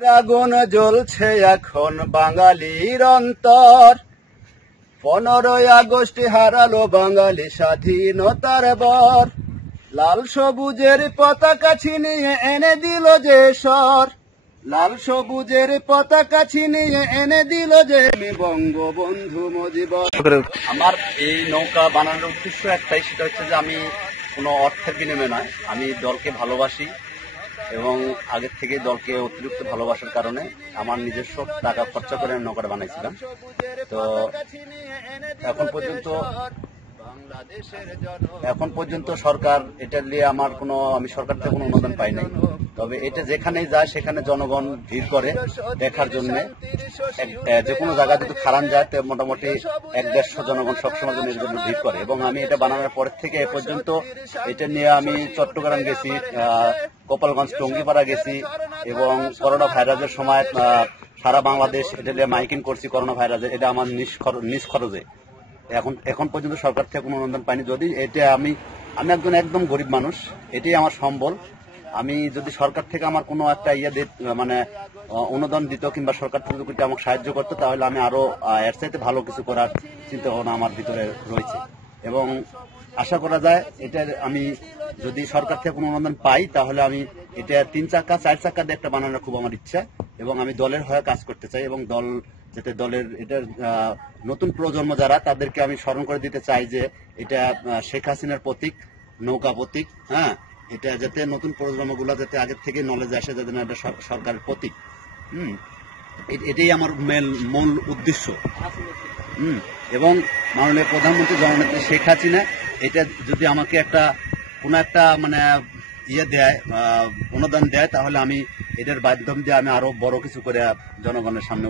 আগুন জ্বলছে এখন বাঙালির অন্তর, 15ই আগস্ট হারালো বাঙালি স্বাধীনতার বর। লাল সবুজের পতাকা ছিনিয়ে এনে দিল যে সর, লাল সবুজের পতাকা ছিনিয়ে এনে দিল যে বঙ্গবন্ধু মুজিবর। আমার এই নৌকা বানানোর উদ্দেশ্য একটাই, সেটা হচ্ছে যে আমি কোনো অর্থের বিনিময়ে নয়, আমি দলকে ভালোবাসি এবং আগের থেকে দলকে অতিরিক্ত ভালোবাসার কারণে আমার নিজস্ব টাকা খরচা করে নৌকাটা বানাইছিলাম। তো এখন পর্যন্ত সরকার এটা নিয়ে আমি সরকার থেকে কোনো অনুদান পাই নাই। তবে এটা যেখানেই যায় সেখানে জনগণ ভিড় করে দেখার জন্য। যে কোনো জায়গায় যদি খারান যায় তো মোটামুটি 100-150 জনগণ সবসময় এর জন্য ভিড় করে। এবং আমি এটা বানানোর পরের থেকে এ পর্যন্ত এটা নিয়ে আমি চট্টগ্রাম গেছি, গোপালগঞ্জ, টঙ্গিপাড়া গেছি এবং করোনা ভাইরাসের সময় সারা বাংলাদেশ এটা নিয়ে মাইকিং করছি। করোনা ভাইরাসের এটা আমার নিজ খরচে। এখন পর্যন্ত সরকার থেকে কোনো অনুদান পাইনি। যদি এটা আমি একজন একদম গরিব মানুষ, এটাই আমার সম্বল। আমি যদি সরকার থেকে আমার কোনো একটা অনুদান দিত কিংবা সরকার থেকে যদি আমাকে সাহায্য করতো, তাহলে আমি আরো এর চাইতে ভালো কিছু করার চিন্তা ভাবনা আমার ভিতরে রয়েছে। এবং আশা করা যায় এটা আমি যদি সরকার থেকে কোনো অনুদান পাই, তাহলে আমি এটা 3 চাকা 4 চাকা দিয়ে একটা বানানোর খুব আমার ইচ্ছা। এবং আমি দলের হয়ে কাজ করতে চাই এবং যাতে দলের এটার নতুন প্রজন্ম যারা, তাদেরকে আমি স্মরণ করে দিতে চাই যে এটা শেখ হাসিনার প্রতীক, নৌকা প্রতীক। হ্যাঁ, এটা যাতে নতুন প্রজন্মগুলো যাতে আগের থেকে নলেজ আসে, যাতে এটা সরকারের প্রতীক। এটাই আমার মূল উদ্দেশ্য। এবং মাননীয় প্রধানমন্ত্রী জননেত্রী শেখ হাসিনা এটা যদি আমাকে কোনো একটা দেয়, অনুদান দেয়, তাহলে আমি এটার মাধ্যম দিয়ে আমি আরো বড় কিছু করে জনগণের সামনে।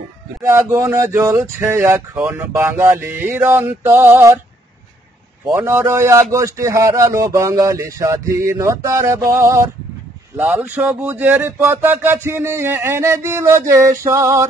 আগুন জ্বলছে এখন বাঙালির অন্তর, 15ই আগস্ট হারালো বাঙালি স্বাধীনতার বর। লাল সবুজের পতাকা ছিনিয়ে এনে দিল যে সর,